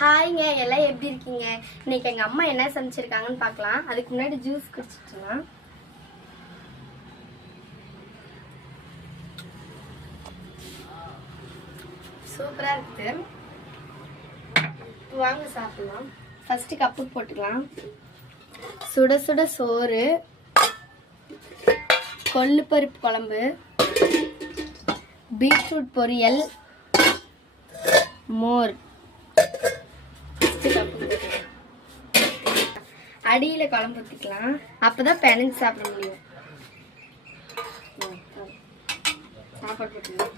ஹாய்ங்க, எல்லாம் எப்படி இருக்கீங்க? இன்னைக்கு எங்க அம்மா என்ன சமைச்சிருக்காங்கன்னு பார்க்கலாம். அதுக்கு முன்னாடி ஜூஸ் குடிச்சிட்டோம். சூப்பரா இருக்குது. வாங்க சாப்பிடலாம். ஃபர்ஸ்ட் கப்பு போட்டுக்கலாம். சுட சுட சோறு, கொள்ளு பருப்பு குழம்பு, பீட்ரூட் பொரியல், மோர். அடியில குழம்பு ஊற்றிக்கலாம். அப்பதான் பிணைஞ்சு சாப்பிட முடியும். சாப்பாடு போட்டுக்கலாம்.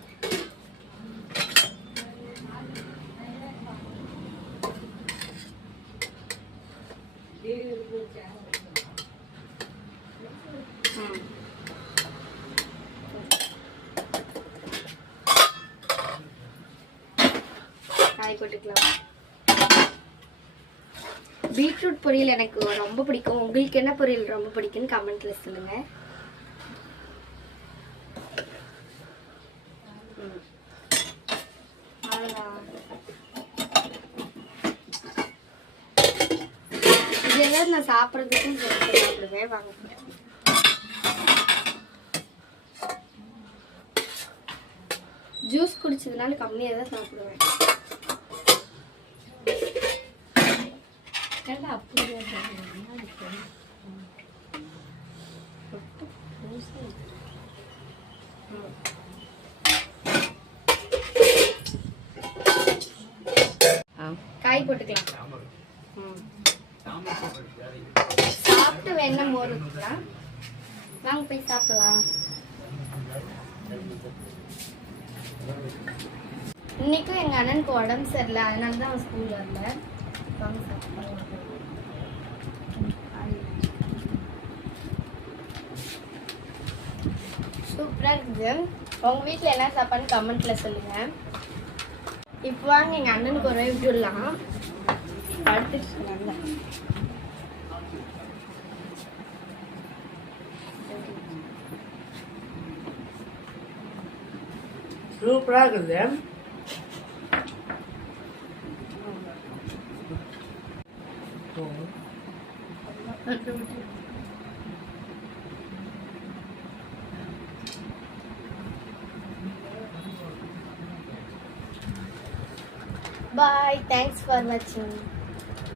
காய் போட்டுக்கலாம். பீட்ரூட் பொரியல் எனக்கு ரொம்ப பிடிக்கும். உங்களுக்கு என்ன பொரியல் ரொம்ப பிடிக்கும்னு கமெண்ட்ல சொல்லுங்க. இதெல்லாம் நான் சாப்பிட்றதுக்கும் சாப்பிடுவேன். வாங்க, ஜூஸ் குடிச்சதுனால கம்மியாக தான் சாப்பிடுவேன். காய் போட்டுக்கலாம். சாப்பிட்டு வேணா மோர் ஊற்றலாம். வாங்க போய் சாப்பிடலாம். இன்னைக்கும் எங்க அண்ணனுக்கு உடம்பு சரியில்லை, அதனால தான் அவன் ஸ்கூல் வரல. வாங்க சாப்பிடலாம். சூப்பரா இருக்குது. உங்க வீட்டுல என்ன சாப்பாடுன்னு கமெண்ட்ல சொல்லுங்க. இப்போ வாங்க எங்க அண்ணனுக்கு ஒரு விட்டுலாம். படுத்துட்டு சூப்பரா இருக்குது. Bye. Thanks for watching.